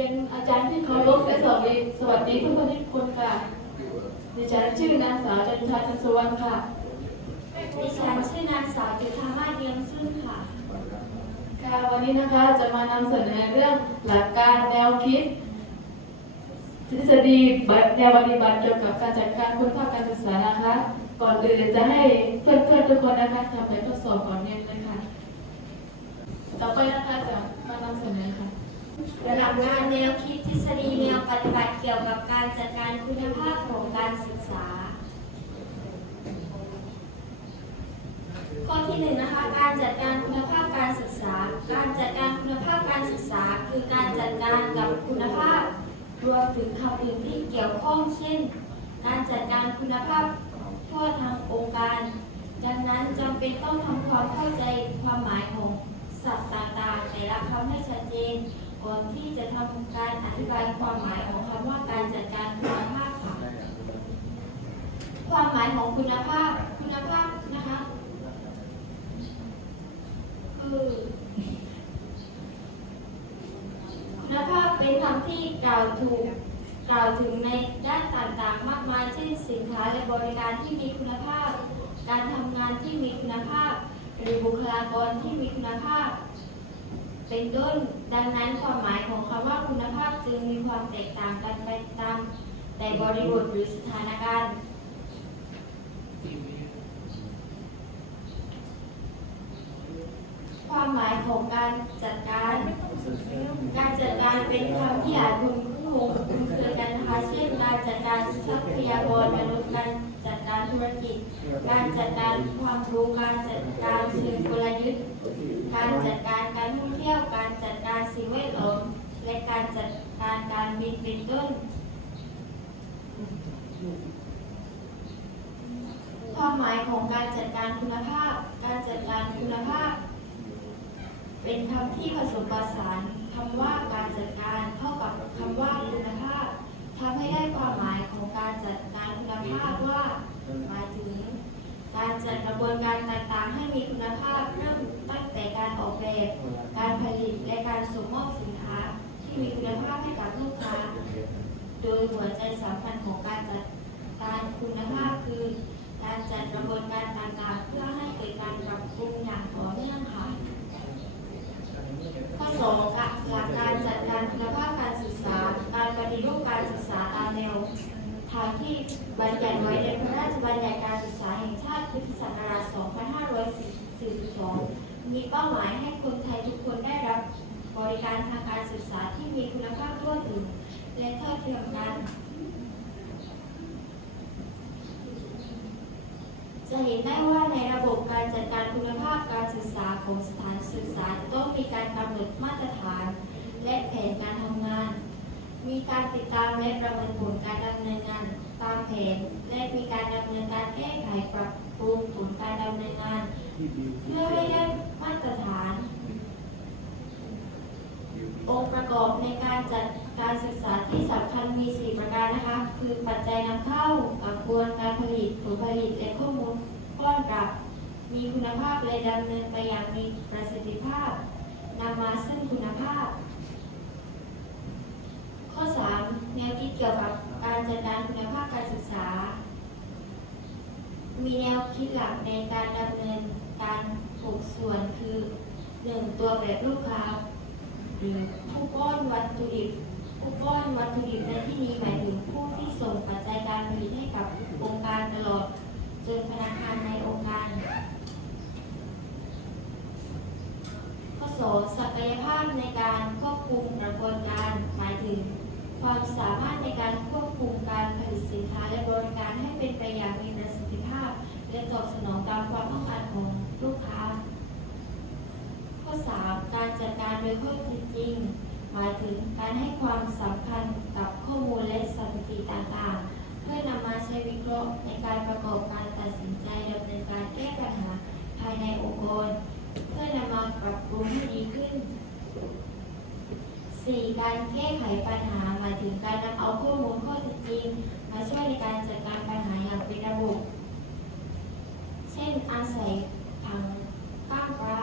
เป็นอาจารย์ที่เคารพและสวัสดีสวัสดีทุกคนทุกคนค่ะดิฉันชื่อนางสาวจันทราจันทร์สุวรรณค่ะดิฉันชื่อนางสาวจุธามาศเลี้ยงซึ่งค่ะ ค่ะวันนี้นะคะจะมานำเสนอเรื่องหลักการแนวคิด ทฤษฎีบัตรแนวปฏิบัติเกี่ยวกับการจัดการคุณภาพการศึกษานะคะ ก่อนอื่นจะให้เพื่อนๆทุกคนนะคะทำแบบทดสอบก่อนเรียนเลยค่ะ ต่อไปนะคะจะมานำเสนอค่ะ หลักการแนวคิดทฤษฎีแนวปฏิบัติเกี่ยวกับการจัดการคุณภาพของการศึกษา ข้อที่หนึ่งนะคะการจัดการคุณภาพการศึกษา การจัดการคุณภาพการศึกษา คือการจัดการกับคุณภาพ รวมถึงคำอื่นที่เกี่ยวข้องเช่น การจัดการคุณภาพทั่วทางองค์การ ดังนั้นจำเป็นต้องทำความเข้าใจความหมายของศัพท์ต่างๆแต่ละคำให้ชัดเจน ก่อนที่จะทำการอธิบายความหมายของคำว่าการจัดการคุณภาพค่ะความหมายของคุณภาพคุณภาพนะคะ คือคุณภาพเป็นคำที่กล่าวถูกกล่าวถึงในด้านต่างๆ มากมายเช่นสินค้าและบริการที่มีคุณภาพ การทำงานที่มีคุณภาพ หรือบุคลากรที่มีคุณภาพ เป็นต้น ดังนั้นความหมายของคำว่าคุณภาพจึงมีความแตกต่างกันไปตามแต่บริบทหรือสถานการณ์ความหมายของการจัดการ การจัดการเป็นคำที่อาจคุ้นคุ้นคุ้นเคยกันนะคะเช่นการจัดการทรัพยากรมนุษย์การ จัดการธุรกิจ การจัดการความรู้การจัดการเชิงกลยุทธ์การจัดการการท่องเที่ยว การจัดการสิ่งแวดล้อมและการจัดการการบินเป็นต้นความหมายของการจัดการคุณภาพ การจัดการคุณภาพ เป็นคำที่ผสมผสานคำว่าการจัดการเข้ากับคำว่าคุณภาพทำให้ได้ความหมายของการจัดการคุณภาพว่าหมายถึง การจัดกระบวนการต่างๆ ให้มีคุณภาพเริ่มตั้งแต่การออกแบบ การผลิตและการส่งมอบสินค้า ที่มีคุณภาพให้กับลูกค้า โดยหัวใจสำคัญของการจัดการคุณภาพคือ การจัดกระบวนการต่างๆ เพื่อให้เกิดการปรับปรุงอย่างต่อเนื่องค่ะ ข้อสองค่ะหลักการจัดการคุณภาพการศึกษา การปฏิรูปการศึกษาตามแนว ทางที่บัญญัติไว้ในพระราชบัญญัติการศึกษาแห่งชาติพุทธศักราช 42 มีเป้าหมายให้คนไทยทุกคนได้รับบริการทางการศึกษาที่มีคุณภาพทั่วถึง และเท่าเทียมกัน จะเห็นได้ว่าในระบบการจัดการคุณภาพการศึกษาของสถานศึกษาต้องมีการกำหนดมาตรฐาน และแผนการทำงาน มีการติดตามและประเมินผลการดำเนินงานตามแผน และมีการดำเนินการแก้ไขปรับปรุงผลการดำเนินงาน เพื่อให้ได้มาตรฐาน องค์ประกอบในการจัดการศึกษาที่สำคัญมี 4 ประการนะคะ คือปัจจัยนำเข้ากระบวนการผลิตผลผลิตและข้อมูลก้อนกลับ มีคุณภาพและดำเนินไปอย่างมีประสิทธิภาพนำมาซึ่งคุณภาพ ข้อ 3 แนวคิดเกี่ยวกับการจัดการคุณภาพการศึกษา มีแนวคิดหลักในการดำเนิน การ6ส่วนคือ 1. ตัวแบบลูกค้าหรือผู้ป้อนวัตถุดิบผู้ป้อนวัตถุดิบในที่นี้หมายถึงผู้ที่ส่งปัจจัยการผลิตให้กับองค์การตลอดจนพนักงานในองค์การข้อสองศักยภาพในการควบคุมกระบวนการหมายถึง ความสามารถในการควบคุมการผลิตสินค้าและบริการให้เป็นไปอย่างมีประสิทธิภาพ และตอบสนองตามความต้องการของ ลูกค้า ข้อ 3 การจัดการโดยข้อเท็จจริง หมายถึงการให้ความสำคัญกับข้อมูลและสถิติต่างๆ เพื่อนำมาใช้วิเคราะห์ในการประกอบการตัดสินใจดำเนินการแก้ปัญหาภายในองค์กร เพื่อนำมาปรับปรุงให้ดีขึ้น 4. การแก้ไขปัญหาหมายถึงการนำเอาข้อมูลข้อเท็จจริง มาช่วยในการจัดการปัญหาอย่างเป็นระบบ เช่นอาศัยผังก้างปลา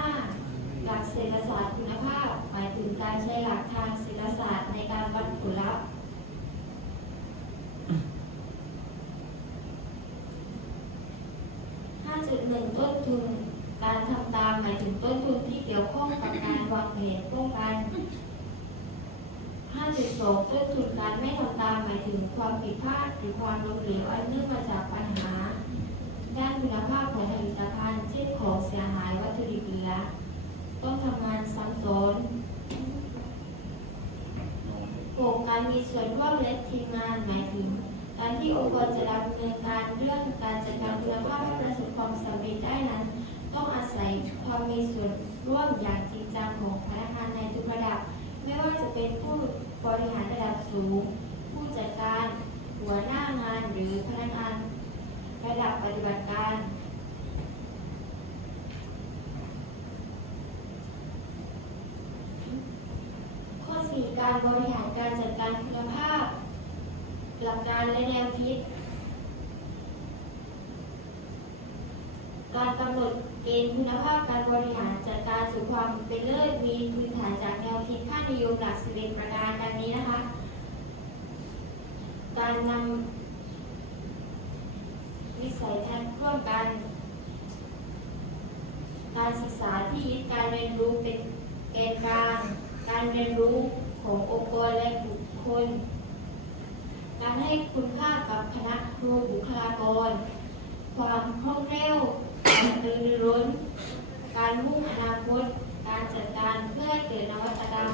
5. หลักเศรษฐศาสตร์คุณภาพ หมาย ถึงการใช้หลักทางศิลปศาสตร์ในการวัดผลลัพธ์5.1 ต้นทุน การทำตามหมายถึงต้นทุนที่เกี่ยวข้องกับการวางแผนป้องกัน5.2 ต้นทุนการไม่ทำตามหมายถึงความผิดพลาดหรือความล้มเหลวอันเนื่องมาจากปัญหา ด้านคุณภาพของผลิตภัณฑ์ เช่นของเสียหายวัตถุดิบเหลือ ต้องทำงานซ้ำซ้อนโกการ มีส่วนร่วมและทีมงานหมายถึงการที่องค์กรจะดำเนินการเรื่องการจัดการคุณภาพให้ประสบความสำเร็จได้นั้น ต้องอาศัยความมีส่วนร่วมอย่างจริงจังของพนักงานในทุกระดับ ไม่ว่าจะเป็นผู้บริหารระดับสูง ผู้จัดการ หัวหน้างานหรือพนักงานระดับปฏิบัติการ ข้อ 4 การบริหารการจัดการคุณภาพ หลักการและแนวคิด การกำหนดเกณฑ์คุณภาพการบริหารจัดการสู่ความเป็นเลิศมีพื้นฐานจากแนวคิดค่านิยมหลักสิบเอ็ดประการดังนี้นะคะ การนำวิสัยทัศน์ร่วมกัน การศึกษาที่ยึดการเรียนรู้เป็นแกนกลางการเรียนรู้ ขององค์กรและบุคคล การให้คุณค่ากับคณะครูบุคลากร ความคล่องแคล่วการตื่นร้น การมุ่งอนาคต การจัดการเพื่อเกิดนวัตกรรม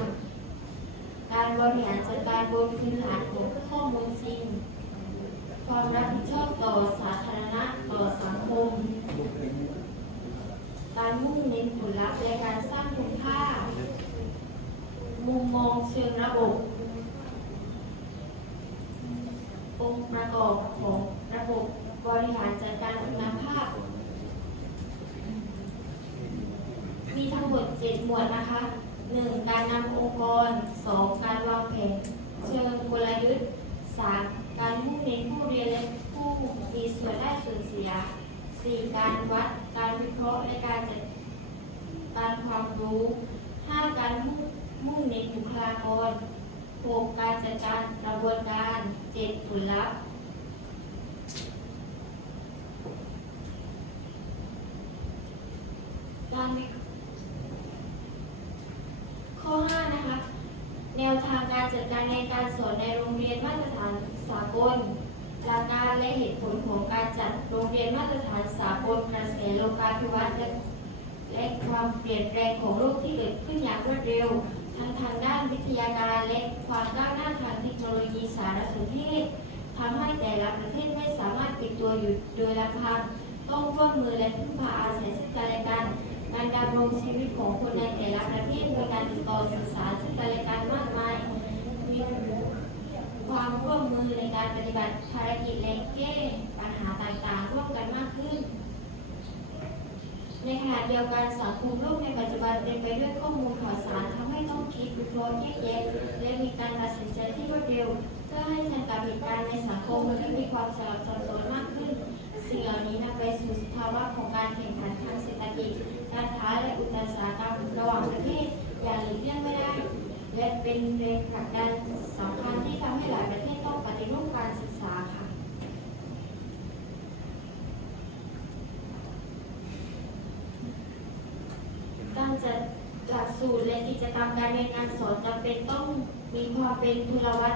การบริหารจัดการบนพื้นฐานของข้อมูลจริง ความรับผิดชอบต่อสาธารณะต่อสังคม การมุ่งเน้นผลลัพธ์และการสร้างคุณค่า มุมมองเชิงระบบ องค์ประกอบของระบบบริหารจัดการคุณภาพ มีทั้งหมด 7 หมวดนะคะ 1. การนำองค์กร 2. การวางแผนเชิงกลยุทธ์ 3. การมุ่งเน้นผู้เรียนและผู้มีส่วนได้ส่วนเสีย 4. การวัด การวิเคราะห์และการจัดการความรู้ 5. การมุ่ง มุ่งเน้นบุคลากร 6. การจัดการกระบวนการ 7. ผลลัพธ์การข้อ 5 นะคะ แนวทางการจัดการในการสอนในโรงเรียนมาตรฐานสากลหลักการและเหตุผลของการจัดโรงเรียนมาตรฐานสากลกระแสโลกาภิวัตน์และความเปลี่ยนแปลงของโลกที่เกิดขึ้นอย่างรวดเร็ว ทั้งทางด้านวิทยาการและความก้าวหน้าทางเทคโนโลยีสารสนเทศทำให้แต่ละประเทศไม่สามารถปิดตัวอยู่โดยลำพังต้องร่วมมือและพึ่งพาอาศัยซึ่งกันและกันการดำรงชีวิตของคนในแต่ละประเทศมีการติดต่อสื่อสารซึ่งกันและกันมากมายมีความร่วมมือในการปฏิบัติภารกิจและแก้ปัญหาต่างๆ ร่วมกันมากขึ้น ในขณะเดียวกันสังคมโลกในปัจจุบันเต็มไปด้วยข้อมูลข่าวสารทำให้ ต้องคิดวิเคราะห์แยกแยะและมีการตัดสินใจที่รวดเร็วเพื่อให้ทันกับเหตุการณ์ในสังคมที่มีความสลับซับซ้อนมากขึ้น สิ่งเหล่านี้นำไปสู่สภาวะของการแข่งขันทางเศรษฐกิจการค้าและอุตสาหกรรมระหว่างประเทศอย่างหลีกเลี่ยงไม่ได้ และเป็นแรงผลักดันสำคัญที่ทำให้หลายประเทศต้องปฏิรูปการศึกษาค่ะ การจัดหลัก สูตรและกิจกรรมการเรียนการสอนจำเป็นต้องมีความเป็นทุรวัต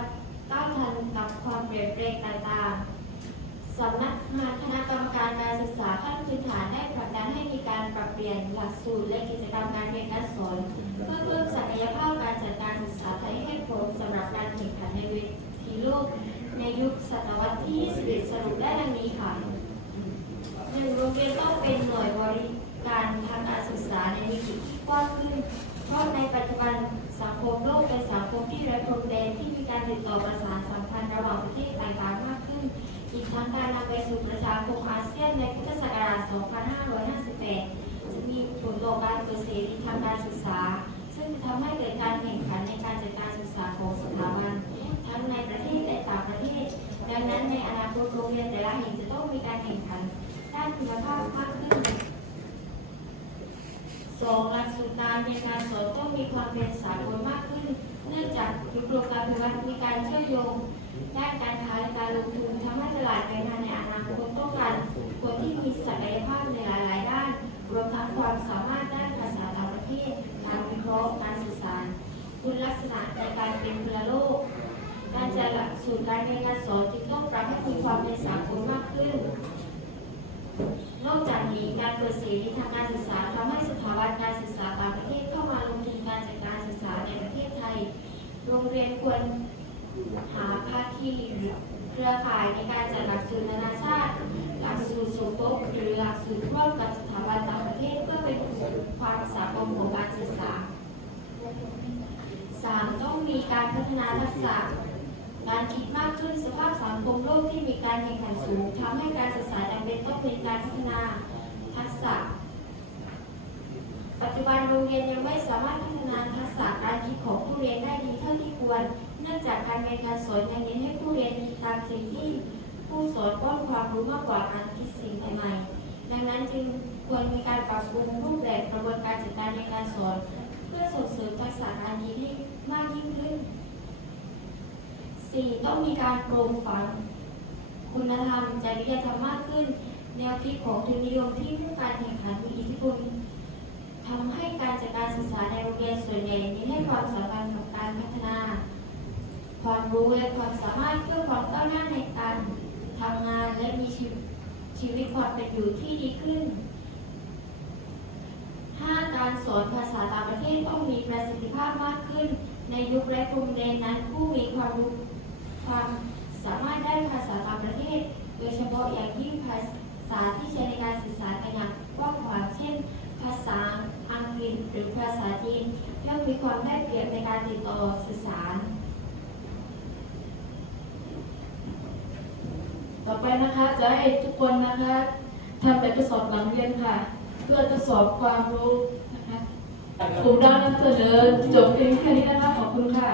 ก้าวทันกับความเปลี่ยนแปลงต่างๆสำนักงานคณะกรรมการการศึกษาขั้นพื้นฐานได้ผลักดันให้มีการปรับเปลี่ยนหลักสูตรและกิจกรรมการเรียนการสอน เพื่อเพิ่มศักย ในำไปสู่ประชาคมอาเซียนในพุทธศักราช 2558 จะมีผลต่อการเปิดเสรีทางการศึกษา ซึ่งจะทำให้เกิดการแข่งขันในการจัดการศึกษาของสถาบัน ทั้งในประเทศและต่างประเทศ ดังนั้นในอนาคตโรงเรียนแต่ละแห่งจะต้องมีการแข่งขันด้านคุณภาพมากขึ้นสองหลักสูตรการเรียนการสอนต้องมีความเป็นสากลมาก โยงด้านการค้าและการลงทุนทำให้ตลาดแรงงานในอนาคตต้องการคนที่มีศักยภาพในหลายๆ ด้าน รวมทั้งความสามารถด้านภาษาต่างประเทศการวิเคราะห์การสื่อสาร คุณลักษณะในการเป็นพลโลก การจัดหลักสูตรการเรียนการสอนจึงต้องปรับให้มีความเป็นสากลมากขึ้น นอกจากนี้การเปิดเสรีทางการศึกษาทำให้สถาบันการศึกษาต่างประเทศเข้ามาลงทุนการจัดการศึกษาในประเทศไทย โรงเรียนควร หาภาคีหรือเครือข่ายในการจัดหลักสูตรนานาชาติหลักสูตรสมทบหรือหลักสูตรร่วมกับสถาบันต่างประเทศเพื่อเป็นความสากลของการศึกษาสามต้องมีการพัฒนาทักษะการคิดมากขึ้นสภาพสังคมโลกที่มีการแข่งขันสูงทำให้การศึกษาจำเป็นต้องเป็นการพัฒนาทักษะ ปัจจุบันโรงเรียนยังไม่สามารถพัฒนาทักษะการคิดของผู้เรียนได้ดีเท่าที่ควร นื่องจากการเรียนการสอนยังเน้นให้ผู้เรียนคิดตามสิ่งที่ผู้สอนป้อนความรู้มากกว่าการคิดสิ่งใหม่ๆ ดังนั้นจึงควรมีการปรับปรุงรูปแบบกระบวนการจัดการเรียนการสอน เพื่อส่งเสริมทักษะการคิดให้มากยิ่งขึ้นสี่ต้องมีการปลูกฝัง คุณธรรมจริยธรรมมากขึ้น แนวคิดของทุนนิยมที่มุ่งการแข่งขันมีอิทธิพลทำให้การจัดการศึกษาในโรงเรียนส่วนใหญ่เน้นให้ความสำคัญกับการพัฒนา ความรู้และความสามารถเพื่อความก้าวหน้าในการทำงานและมีชีวิตชีวิตความเป็นอยู่ที่ดีขึ้นห้าการสอนภาษาต่างประเทศต้องมีประสิทธิภาพมากขึ้น ในยุคและกรุงเรียนนั้นผู้มีความรู้ความสามารถได้ภาษาต่างประเทศ โดยเฉพาะอย่างยิ่งภาษาที่ใช้ในการสื่อสารกันอย่างกว้างขวางเช่น ภาษาอังกฤษหรือภาษาจีนย่อมมีความได้เปรียบในการติดต่อสื่อสาร ต่อไปนะคะจะให้ทุกคนนะคะทำแบบทดสอบหลังเรียนค่ะ เพื่อทดสอบความรู้นะคะกลุ่มดาวนำเสนอจบเพียงแค่นี้นะคะขอบคุณค่ะ